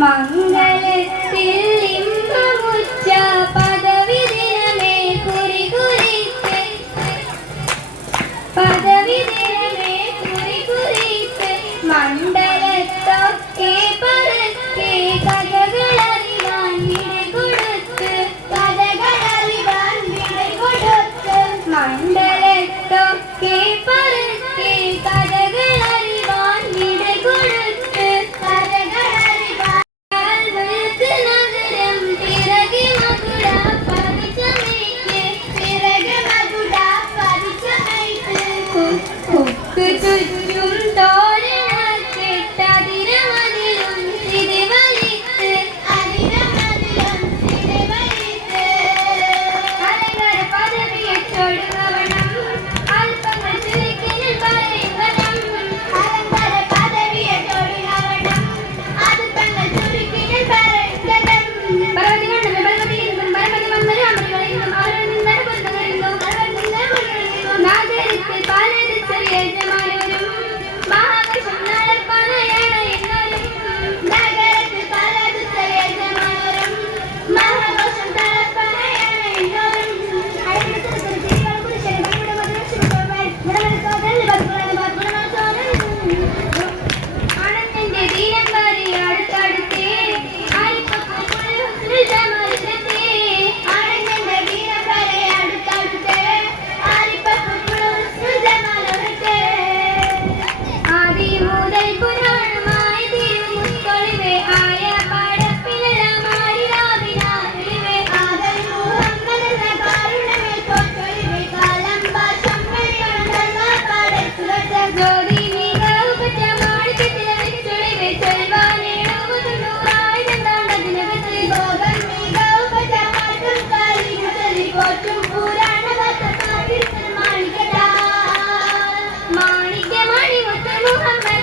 മംഗളത്തിൽ ഇമ്പമുച്ച പദവി ദിനമേ കുറി കുറിച്ച് മണ്ഡലത്തൊക്കെ പരക്കെ കഥകളറിവാൻ വിടകൊടുത്ത് മണ്ഡലത്തൊക്കെ പരക്കെ കഥകളറിവാൻ വിടകൊടുത്ത് ചുറ്റും തോരണക്കെട്ടതിരമതിലും തിരിവലിത്ത് അലങ്കാര പദവിയെ ചൊടുകവണം അല്പങ്ങൾ ചുരുക്കിനിൽ പറയുവനം അലങ്കാര പദവിയെ ചൊടുകവണം അല്പങ്ങൾ ചുരുക്കിനിൽ പറയുവനം പർവതി മണ്ഡലം പർവതി മന്ദരം അമൃതകളിലും അവരിൽ നിന്നാണ് പുറത്തുകളിലും നാഗരികത്തിൽ പലത് യജമാനരും മഹാകർഷം നടപ്പാനയാണ് എന്നൊരും നഗരത്തിൽ പലത് യജമാനരും മഹാകർഷം നടപ്പാനയാണ് എന്നൊരും ആനന്ദന്റെ ദീനം വരെ അടുത്തടുത്തേ ആനന്ദന്റെ ദീനം വരെ അടുത്തടുത്തേ മുതൽ പുരാണമായി തിരുമുത്തൊളിവേ ആയ പടപ്പിലെല്ലാം ആരിരാവിനാളിവേ ആദൽ മുഹമ്മദ് കാരുണ്യമേ തോറ്റൊളിവേ കാലം ഭാഷം പരിഗണന പാടത്തുരച്ച ജ്യോതി മികവ് പറ്റമാടിക്കത്തിലെ വെച്ചൊളിവേ ചെൽവാനേടുകുതുണ്ടൂറായിരം താണ്ടതിനകത്ത് ഭോഗം മികവ് പറ്റമാർക്കും കാലി മുതലി പോറ്റും പുരാണ പത്രമാതിരി മാണിക്കട്ടാ മാണിക്യമണി മുത്തൽ മുഹമ്മദ്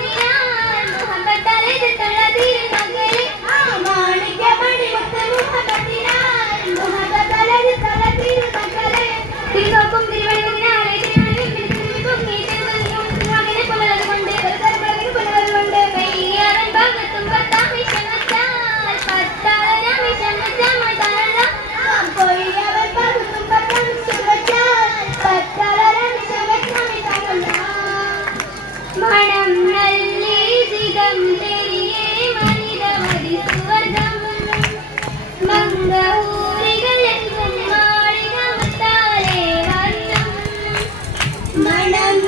മണം നല്ലി ദിഗം തെരിയേ മനിതമതി സുവർഗം മംഗളൂരികളെങ്കും മാളികമത്താലേ വർണ്ണം മണം